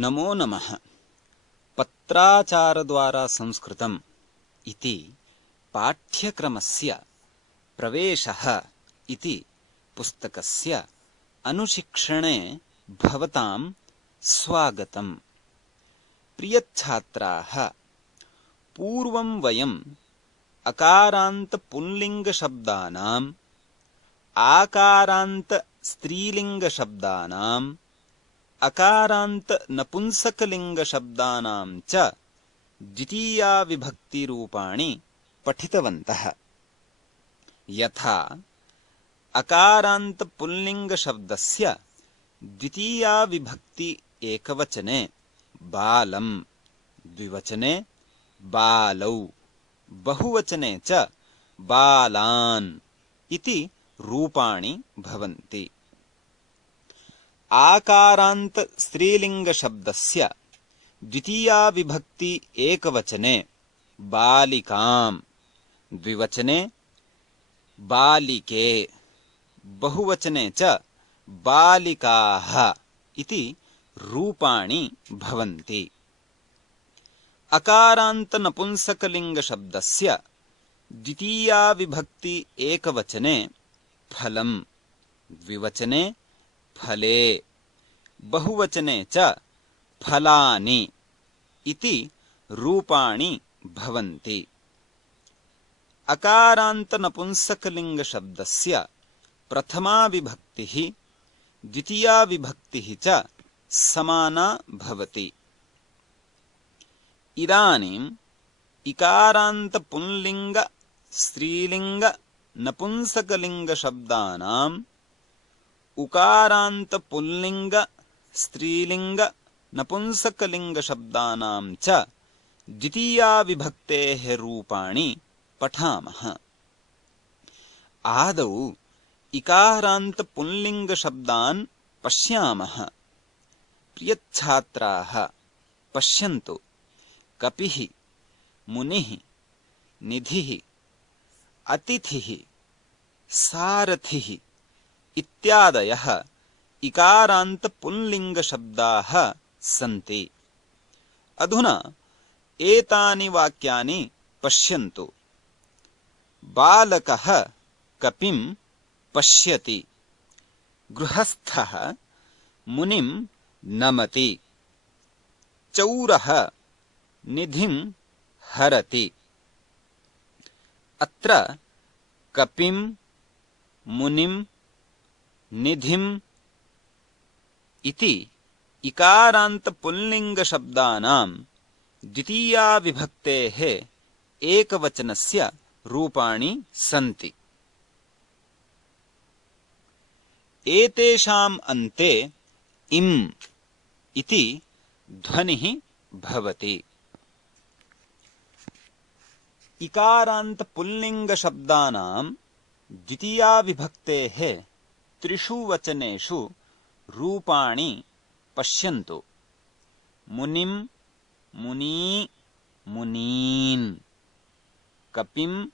नमो नमः। पत्राचारद्वारा संस्कृतम् इति पाठ्यक्रमस्य प्रवेशः इति पुस्तकस्य अनुशिक्षणे भवतां स्वागतम्। प्रियच्छात्राः, पूर्वं वयम् अकारान्त पुंलिङ्गशब्दानाम् आकारान्त स्त्रीलिङ्गशब्दानाम् अकारान्त नपुंसकलिङ्गशब्दानां च द्वितीया विभक्तिरूपाणि पठितवन्तः। यथा अकारान्त पुल्लिङ्गशब्दस्य द्वितीया विभक्ति एकवचने बालम्, द्विवचने बालौ, बहुवचने च बालान् इति रूपाणि भवन्ति। आकारान्त स्त्रीलिङ्गशब्दस्य द्वितीया विभक्ति एकवचने बालिकाम्, द्विवचने बालिके, बहुवचने च बालिकाः इति रूपाणि भवन्ति। अकारान्त नपुंसकलिङ्गशब्दस्य द्वितीया विभक्ति एकवचने फलम्, द्विवचने फले, बहुवचने च फलानि इति रूपाणि भवन्ति। अकारान्त नपुंसकलिङ्गशब्दस्य प्रथमा विभक्तिः द्वितीया विभक्तिः च समाना भवति। इदानीम् इकारान्त पुंलिङ्ग स्त्रीलिङ्ग नपुंसकलिङ्गशब्दानाम् उकारान्त पुल्लिङ्ग स्त्रीलिङ्ग नपुंसकलिङ्गशब्दानां च द्वितीया विभक्तेः रूपाणि पठामः। आदौ इकारान्त पुल्लिङ्गशब्दान् पश्यामः। प्रियच्छात्राः, पश्यन्तु। कपिः, मुनिः, निधिः, अतिथिः, सारथिः इत्यादयः इकारान्त पुंलिङ्गशब्दाः सन्ति। अधुना एतानि वाक्यानि पश्यन्तु। बालकः कपिं पश्यति, गृहस्थः मुनिं नमति, चौरः निधिं हरति। अत्र कपिं, मुनिं, निधिम् इति इकारान्त पुल्लिङ्गशब्दानां द्वितीया विभक्तेः एकवचनस्य रूपाणि सन्ति। एतेषाम् अन्ते इम् इति ध्वनिः भवति। इकारान्त पुल्लिङ्गशब्दानां द्वितीया विभक्तेः त्रिषु वचनेषु रूपाणि पश्यन्तु। मुनिं, मुनी, मुनीन्, कपिं,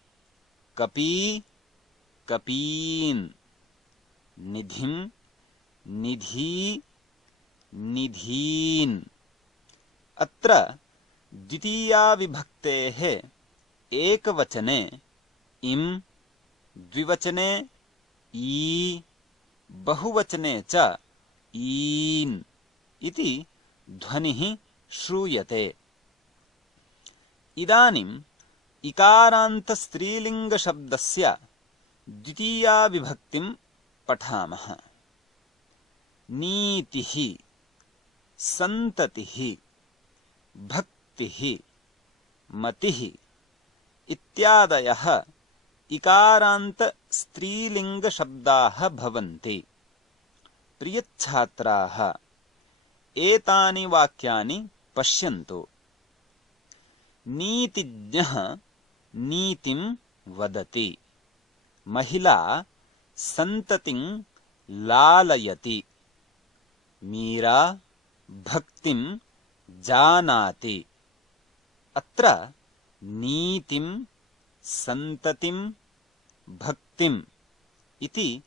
कपी, कपीन्, निधिं, निधी, निधीन्। अत्र द्वितीया विभक्तेः एकवचने इम्, द्विवचने ई, बहुवचने च ईन् इति ध्वनिः श्रूयते। इदानीम् इकारान्त स्त्रीलिङ्गशब्दस्य द्वितीया विभक्तिं पठामः। नीतिः, सन्ततिः, भक्तिः, मतिः इत्यादयः इकारान्त स्त्रीलिङ्गशब्दाः भवन्ति। प्रियच्छात्राः, एतानि वाक्यानि पश्यन्तु। नीतिज्ञः नीतिं वदति, महिला सन्ततिं लालयति, मीरा भक्तिं जानाति। अत्र नीतिं, सन्ततिं, भक्तिम् इति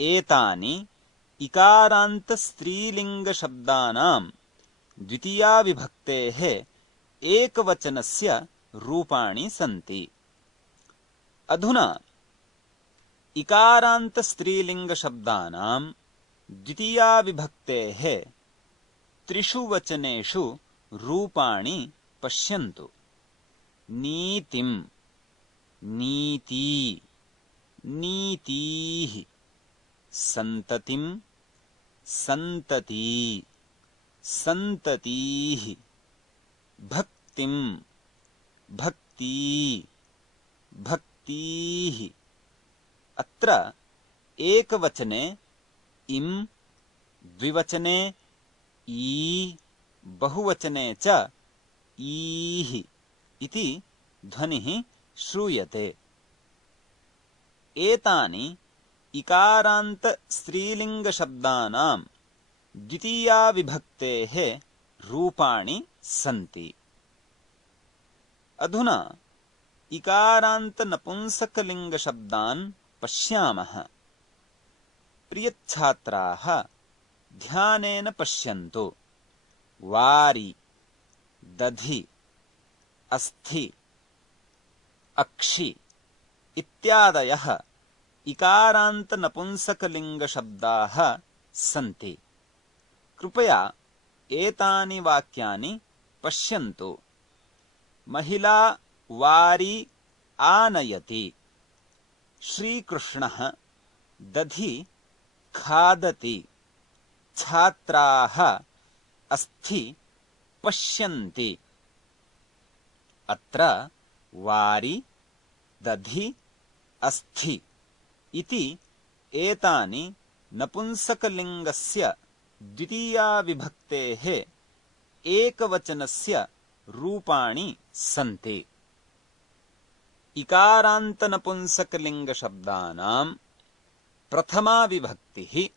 एतानि इकारान्त स्त्रीलिङ्गशब्दानां द्वितीया विभक्तेः एकवचनस्य रूपाणि सन्ति। अधुना इकारान्त स्त्रीलिङ्गशब्दानां द्वितीया विभक्तेः त्रिषु वचनेषु रूपाणि पश्यन्तु। नीतिं, नीति, नीतीः, सन्ततिं, सन्तती, सन्ततीः, भक्तिं, भक्ती, भक्तीः। अत्र एकवचने इं, द्विवचने ई, बहुवचने च ईः इति ध्वनिः श्रूयते। एतानि इकारान्त स्त्रीलिङ्गशब्दानां द्वितीया विभक्तेः रूपाणि सन्ति। अधुना इकारान्त नपुंसकलिङ्गशब्दान् पश्यामः। प्रियच्छात्राः ध्यानेन पश्यन्तु। वारि, दधि, अस्थि, अक्षि इत्यादयः इकारान्त नपुंसकलिङ्गशब्दाः सन्ति। कृपया एतानि वाक्यानि पश्यन्तु। महिला वारि आनयति। श्रीकृष्णः दधि खादति। छात्राः अस्थि पश्यन्ति। अत्र वारि, दधि, अस्थि इति एतानि नपुंसकलिङ्गस्य द्वितीया विभक्तेः एकवचनस्य रूपाणि सन्ति। इकारान्त नपुंसकलिङ्गशब्दानां प्रथमा विभक्तिः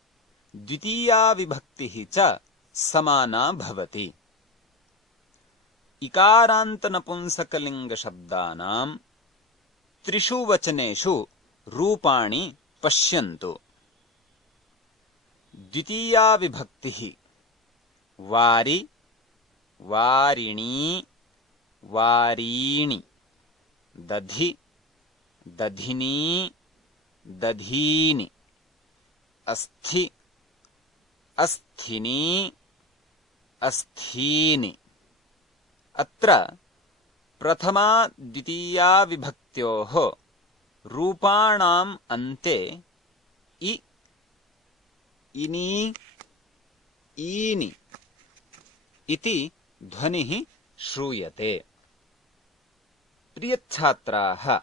द्वितीया विभक्तिः च समाना भवति। इकारान्त नपुंसकलिङ्गशब्दानां त्रिषु वचनेषु रूपाणि पश्यन्तु। द्वितीया विभक्तिः वारि, वारिणी, वारीणि, दधि, दधिनी, दधीनि, अस्थि, अस्थिनी, अस्थीनि। अत्र प्रथमा द्वितीया विभक्त्योः रूपाणाम् अन्ते इ, इनि, ईनि इति ध्वनिः श्रूयते। प्रियच्छात्राः,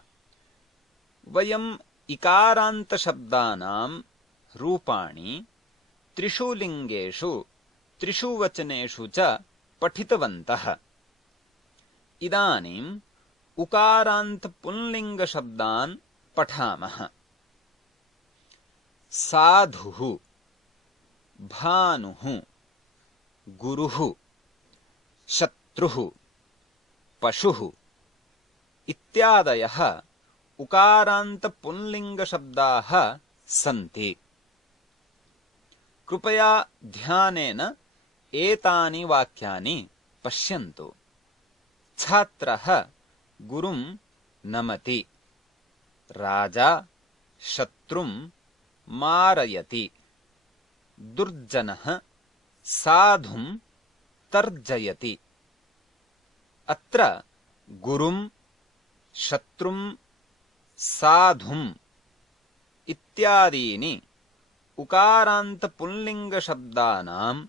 वयम् इकारान्तशब्दानां रूपाणि त्रिषु लिङ्गेषु त्रिषु वचनेषु च पठितवन्तः। इदानीम् उकारान्त पुंलिङ्गशब्दान् पठामः। साधुः, भानुः, गुरुः, शत्रुः, पशुः इत्यादयः उकारान्त पुंलिङ्गशब्दाः सन्ति। कृपया ध्यानेन एतानि वाक्यानि पश्यन्तु। छात्रः गुरुं नमति। राजा शत्रुं मारयति। दुर्जनः साधुं तर्जयति। अत्र गुरुं, शत्रुं, साधुं इत्यादीनि उकारान्त पुंलिङ्गशब्दानां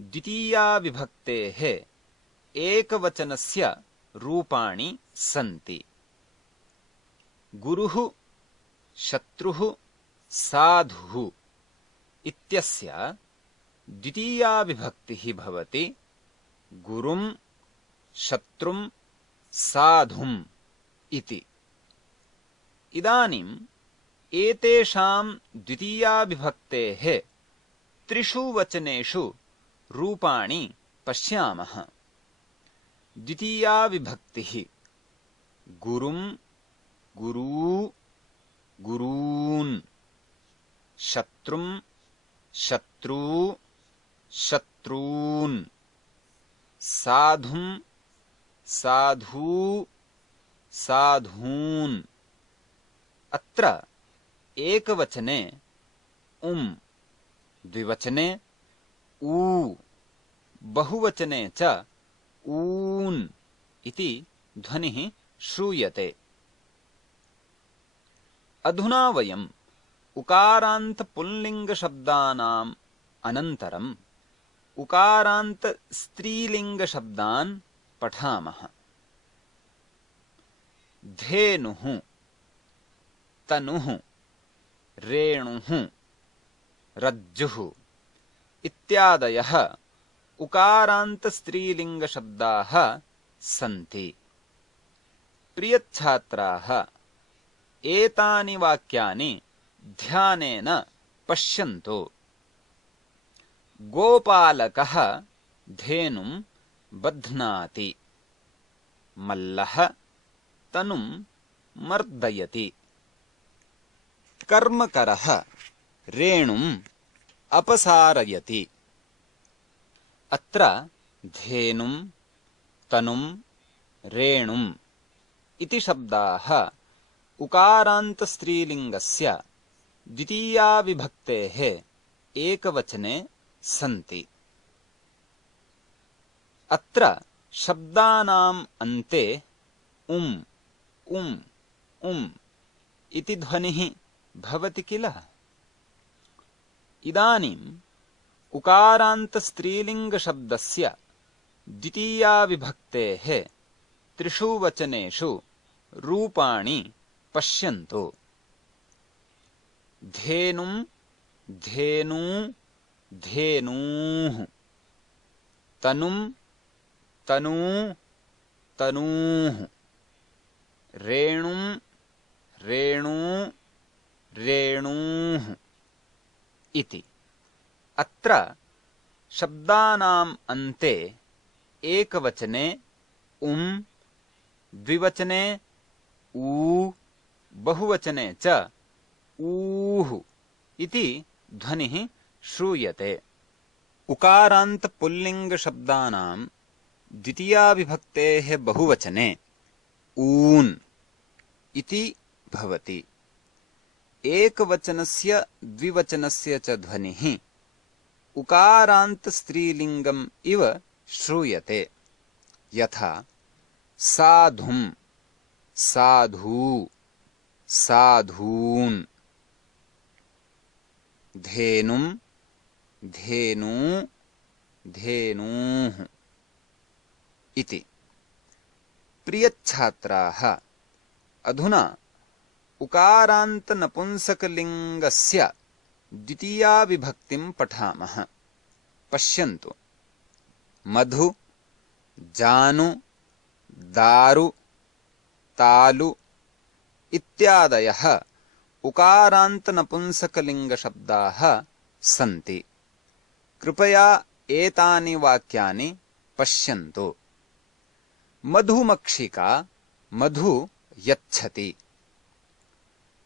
द्वितीया विभक्तेः एकवचनस्य रूपाणि सन्ति। गुरुः, शत्रुः, साधुः इत्यस्य द्वितीया विभक्तिः भवति गुरुं, शत्रुं, साधुम् इति। इदानीम् एतेषां द्वितीया विभक्तेः त्रिषु वचनेषु रूपाणि पश्यामः। द्वितीया विभक्तिः गुरुं, गुरू, गुरून्, शत्रुं, शत्रू, शत्रून्, साधुं साधू साधून्। अत्र एकवचने द्विवचने ऊ बहुवचने च ऊन् इति ध्वनिः श्रूयते। अधुना वयम् उकारान्त पुल्लिङ्गशब्दानाम् अनन्तरम् उकारान्त स्त्रीलिङ्गशब्दान् पठामः। धेनुः, तनुः, रेणुः, रज्जुः इत्यादयः उकारान्त स्त्रीलिङ्गशब्दाः सन्ति। प्रियच्छात्राः, एतानि वाक्यानि ध्यानेन पश्यन्तु। गोपालकः धेनुं बध्नाति। मल्लः तनुं मर्दयति। कर्मकरः रेणुम् अपसारयति। अत्र धेनुं तनुं रेणुम् इति शब्दाः उकारान्त स्त्रीलिङ्गस्य द्वितीयाविभक्तेः एकवचने सन्ति। अत्र शब्दानाम् अन्ते उम् इति ध्वनिः भवति किल। इदानीम् उकारान्त स्त्रीलिङ्गशब्दस्य द्वितीयाविभक्तेः त्रिषु वचनेषु रूपाणि पश्यन्तु। धेनुं धेनू धेनूः। तनुं तनू तनूः। रेणुं रेणू रेणूः इति। अत्र शब्दानाम् अन्ते एकवचने द्विवचने ऊ बहुवचने च ऊः इति ध्वनिः श्रूयते। उकारान्त पुल्लिङ्गशब्दानाम् द्वितीयाविभक्तेः बहुवचने ऊन् इति भवति। एकवचनस्य द्विवचनस्य च ध्वनिः उकारान्त स्त्रीलिङ्गम् इव श्रूयते। यथा साधुं साधू साधून्। धेनुं धेनू धेनूः इति। प्रियच्छात्राः, अधुना उकारान्त नपुंसकलिङ्गस्य द्वितीयाविभक्तिं पठामः। पश्यन्तु। मधु जानु दारु तालु इत्यादयः उकारान्त नपुंसकलिङ्गशब्दाः सन्ति। कृपया एतानि वाक्यानि पश्यन्तु। मधुमक्षिका मधु यच्छति।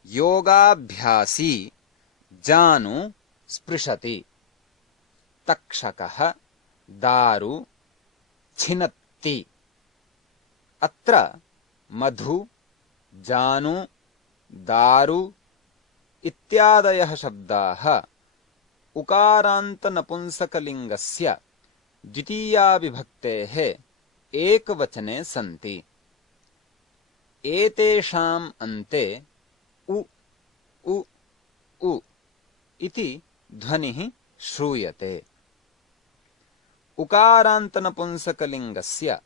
योगाभ्यासी जानु स्पृशति। तक्षकः दारु छिनत्ति। अत्र मधु जानु दारु इत्यादयः शब्दाः उकारान्त नपुंसकलिङ्गस्य द्वितीयाविभक्तेः एकवचने सन्ति। एतेषाम् अन्ते उ इति ध्वनिः श्रूयते। उकारान्त नपुंसकलिङ्गस्य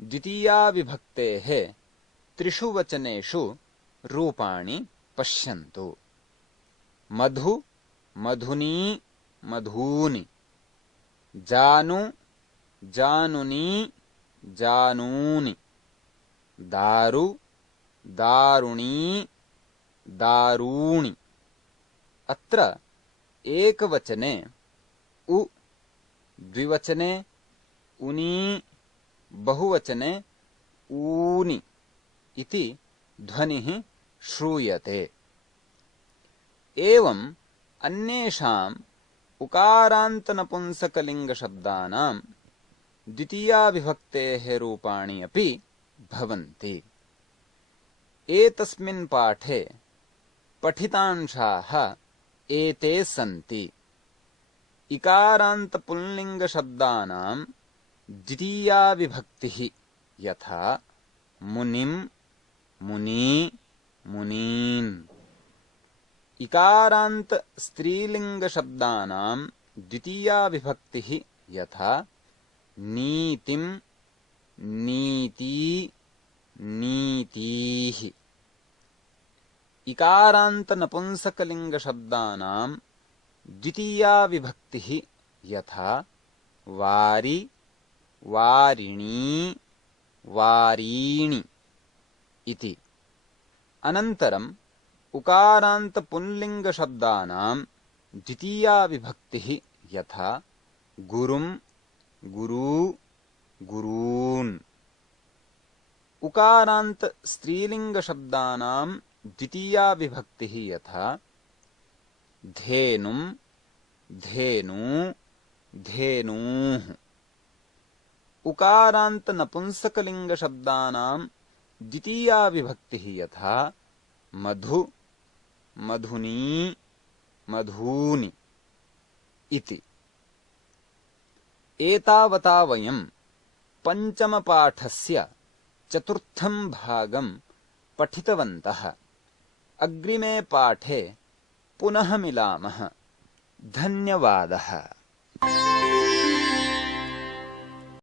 द्वितीयाविभक्तेः त्रिषु वचनेषु रूपाणि पश्यन्तु। मधु मधुनी मधूनि। जानु जानुनी जानूनि। दारु दारुणी दारूणि। अत्र एकवचने द्विवचने उनी बहुवचने ऊनि इति ध्वनिः श्रूयते। एवम् अन्येषाम् उकारान्त नपुंसकलिङ्गशब्दानाम् द्वितीया विभक्तेः रूपाणि अपि भवन्ति। एतस्मिन् पाठे पठितांशाः एते सन्ति। इकारान्त पुल्लिङ्गशब्दानां द्वितीया विभक्तिः यथा मुनिं, मुनी, मुनीन्। इकारान्त स्त्रीलिङ्गशब्दानां द्वितीया विभक्तिः यथा नीतिं, नीती, नीतीः। इकारान्त नपुंसकलिङ्गशब्दानां द्वितीया विभक्तिः यथा वारि, वारिणी, वारीणि इति। अनन्तरम् उकारान्त पुंलिङ्गशब्दानां द्वितीया विभक्तिः यथा गुरुं, गुरू, गुरून्। उकारान्त स्त्रीलिङ्गशब्दानां द्वितीया विभक्तिः यथा धेनुं, धेनू, धेनूः। उकारान्त नपुंसकलिङ्गशब्दानां द्वितीया विभक्तिः यथा मधु, मधुनी, मधूनि इति। एतावता वयं पञ्चमपाठस्य चतुर्थं भागं पठितवन्तः। अग्रिमे पाठे पुनः मिलामः। धन्यवादः।